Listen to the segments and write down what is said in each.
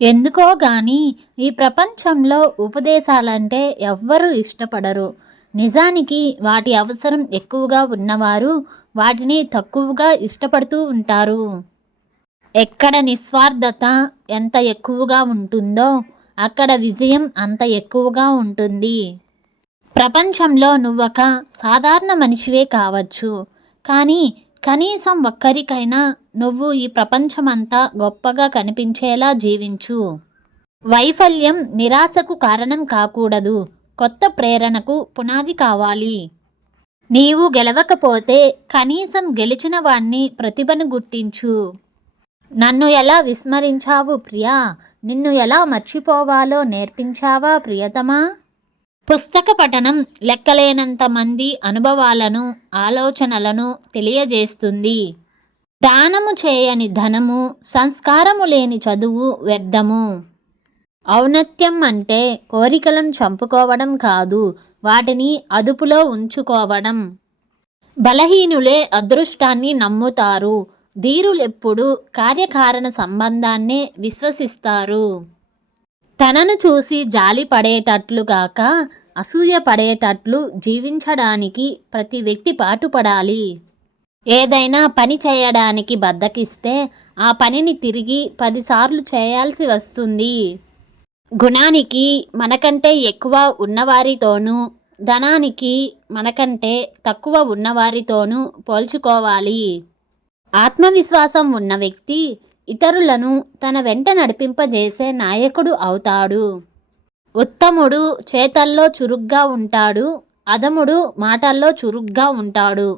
ఎందుకో గాని ఈ ప్రపంచంలో ఉపదేశాలంటే ఎవ్వరూ ఇష్టపడరు. నిజానికి వాటి అవసరం ఎక్కువగా ఉన్నవారు వాటిని తక్కువగా ఇష్టపడుతూ ఉంటారు. ఎక్కడ నిస్వార్థత ఎంత ఎక్కువగా ఉంటుందో అక్కడ విజయం అంత ఎక్కువగా ఉంటుంది. ప్రపంచంలో నువ్వొక సాధారణ మనిషివే కావచ్చు. కానీ కనీసం ఒక్కరికైనా నువ్వు ఈ ప్రపంచమంతా గొప్పగా కనిపించేలా జీవించు. వైఫల్యం నిరాశకు కారణం కాకూడదు. కొత్త ప్రేరణకు పునాది కావాలి. నీవు గెలవకపోతే కనీసం గెలిచిన వాణ్ణి ప్రతిభను గుర్తించు. నన్ను ఎలా విస్మరించావు ప్రియా? నిన్ను ఎలా మర్చిపోవాలో నేర్పించావా ప్రియతమా? పుస్తక పఠనం లెక్కలేనంత మంది అనుభవాలను, ఆలోచనలను తెలియజేస్తుంది. దానము చేయని ధనము, సంస్కారము లేని చదువు వ్యర్థము. ఔన్నత్యం అంటే కోరికలను చంపుకోవడం కాదు, వాటిని అదుపులో ఉంచుకోవడం. బలహీనులే అదృష్టాన్ని నమ్ముతారు. ధీరులెప్పుడు కార్యకారణ సంబంధాన్నే విశ్వసిస్తారు. తనను చూసి జాలి పడేటట్లు గాక అసూయ పడేటట్లు జీవించడానికి ప్రతి వ్యక్తి పాటుపడాలి. ఏదైనా పని చేయడానికి బద్ధకిస్తే ఆ పనిని తిరిగి 10 సార్లు చేయాల్సి వస్తుంది. గుణానికి మనకంటే ఎక్కువ ఉన్నవారితోనూ, ధనానికి మనకంటే తక్కువ ఉన్నవారితోనూ పోల్చుకోవాలి. ఆత్మవిశ్వాసం ఉన్న వ్యక్తి ఇతరులను తన వెంట నడిపింపజేసే నాయకుడు అవుతాడు. ఉత్తముడు చేతల్లో చురుగ్గా ఉంటాడు, అధముడు మాటల్లో చురుగ్గా ఉంటాడు.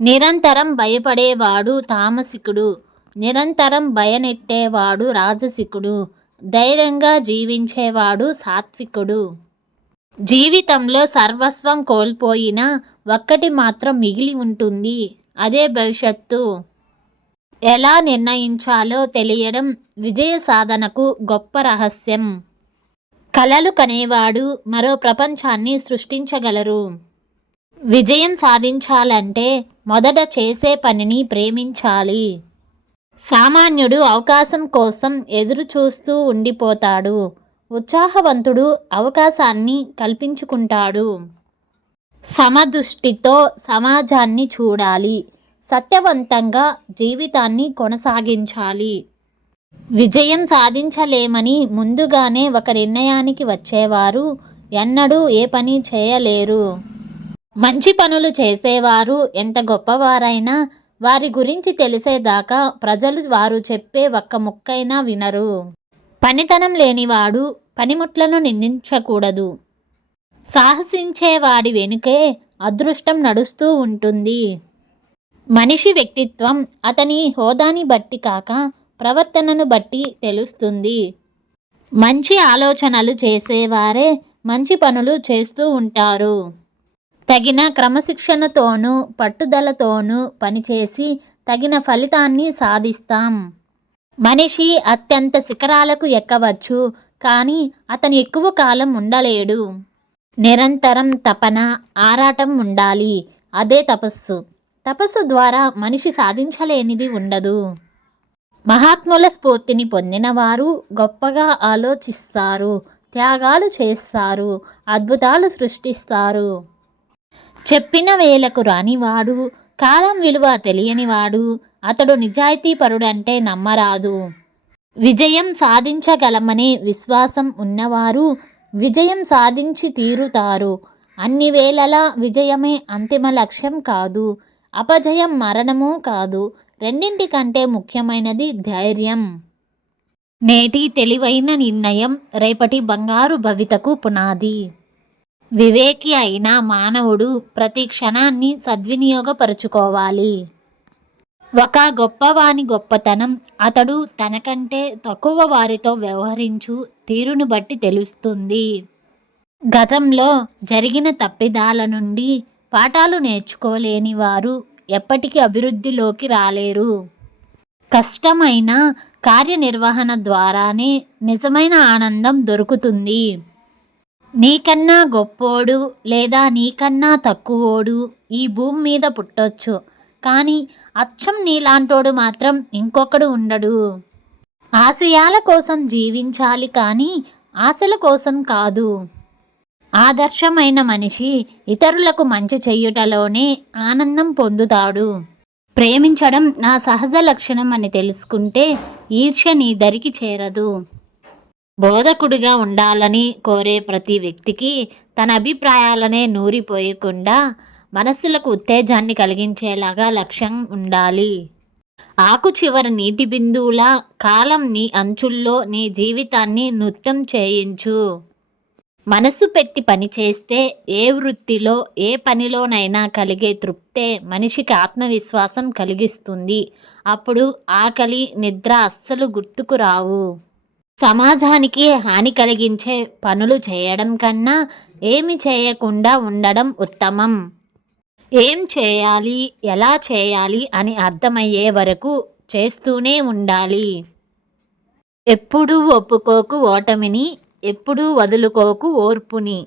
నిరంతరం భయపడేవాడు తామసికుడు, నిరంతరం భయనెట్టేవాడు రాజసికుడు, ధైర్యంగా జీవించేవాడు సాత్వికుడు. జీవితంలో సర్వస్వం కోల్పోయినా ఒక్కటి మాత్రం మిగిలి ఉంటుంది, అదే భవిష్యత్తు. ఎలా నిర్ణయించాలో తెలియడం విజయ సాధనకు గొప్ప రహస్యం. కలలు కనేవాడు మరో ప్రపంచాన్ని సృష్టించగలరు. విజయం సాధించాలంటే మొదట చేసే పనిని ప్రేమించాలి. సామాన్యుడు అవకాశం కోసం ఎదురు చూస్తూ ఉండిపోతాడు. ఉత్సాహవంతుడు అవకాశాన్ని కల్పించుకుంటాడు. సమదృష్టితో సమాజాన్ని చూడాలి. సత్యవంతంగా జీవితాన్ని కొనసాగించాలి. విజయం సాధించలేమని ముందుగానే ఒక నిర్ణయానికి వచ్చేవారు ఎన్నడూ ఏ పని చేయలేరు. మంచి పనులు చేసేవారు ఎంత గొప్పవారైనా వారి గురించి తెలిసేదాకా ప్రజలు వారు చెప్పే ఒక్క ముక్కైనా వినరు. పనితనం లేనివాడు పనిముట్లను నిందించకూడదు. సాహసించేవాడి వెనుకే అదృష్టం నడుస్తూ ఉంటుంది. మనిషి వ్యక్తిత్వం అతని హోదాని బట్టి కాక ప్రవర్తనను బట్టి తెలుస్తుంది. మంచి ఆలోచనలు చేసేవారే మంచి పనులు చేస్తూ ఉంటారు. తగిన క్రమశిక్షణతోనూ పట్టుదలతోనూ పనిచేసి తగిన ఫలితాన్ని సాధిస్తాం. మనిషి అత్యంత శిఖరాలకు ఎక్కవచ్చు, కానీ అతను ఎక్కువ కాలం ఉండలేడు. నిరంతరం తపన, ఆరాటం ఉండాలి. అదే తపస్సు. తపస్సు ద్వారా మనిషి సాధించలేనిది ఉండదు. మహాత్ముల స్ఫూర్తిని పొందినవారు గొప్పగా ఆలోచిస్తారు, త్యాగాలు చేస్తారు, అద్భుతాలు సృష్టిస్తారు. చెప్పిన వేలకు రానివాడు, కాలం విలువ తెలియనివాడు, అతడు నిజాయితీపరుడంటే నమ్మరాదు. విజయం సాధించగలమనే విశ్వాసం ఉన్నవారు విజయం సాధించి తీరుతారు. అన్ని వేళలా విజయమే అంతిమ లక్ష్యం కాదు, అపజయం మరణమూ కాదు. రెండింటికంటే ముఖ్యమైనది ధైర్యం. నేటి తెలివైన నిర్ణయం రేపటి బంగారు భవితకు పునాది. వివేకి అయిన మానవుడు ప్రతి క్షణాన్ని సద్వినియోగపరుచుకోవాలి. ఒక గొప్పవాని గొప్పతనం అతడు తనకంటే తక్కువ వారితో వ్యవహరించు తీరును బట్టి తెలుస్తుంది. గతంలో జరిగిన తప్పిదాల నుండి పాఠాలు నేర్చుకోలేని వారు ఎప్పటికీ అభివృద్ధిలోకి రాలేరు. కష్టమైన కార్యనిర్వహణ ద్వారానే నిజమైన ఆనందం దొరుకుతుంది. నీకన్నా గొప్పోడు లేదా నీకన్నా తక్కువోడు ఈ భూమి మీద పుట్టొచ్చు, కానీ అచ్చం నీలాంటోడు మాత్రం ఇంకొకడు ఉండడు. ఆశయాల కోసం జీవించాలి కానీ ఆశల కోసం కాదు. ఆదర్శమైన మనిషి ఇతరులకు మంచి చెయ్యుటలోనే ఆనందం పొందుతాడు. ప్రేమించడం నా సహజ లక్షణం అని తెలుసుకుంటే ఈర్ష్య నీ దరికి చేరదు. బోధకుడిగా ఉండాలని కోరే ప్రతి వ్యక్తికి తన అభిప్రాయాలనే నూరిపోయకుండా మనస్సులకు ఉత్తేజాన్ని కలిగించేలాగా లక్ష్యం ఉండాలి. ఆకు చివర నీటి బిందువులా కాలం నీ అంచుల్లో నీ జీవితాన్ని నృత్యం చేయించు. మనసు పెట్టి పని చేస్తే ఏ వృత్తిలో ఏ పనిలోనైనా కలిగే తృప్తే మనిషికి ఆత్మవిశ్వాసం కలిగిస్తుంది. అప్పుడు ఆకలి నిద్ర అస్సలు గుర్తుకు రావు. సమాజానికి హాని కలిగించే పనులు చేయడం కన్నా ఏమి చేయకుండా ఉండడం ఉత్తమం. ఏం చేయాలి ఎలా చేయాలి అని అర్థమయ్యే వరకు చేస్తూనే ఉండాలి. ఎప్పుడూ ఒప్పుకోకు ఓటమిని, ఎప్పుడూ వదులుకోకు ఓర్పుని.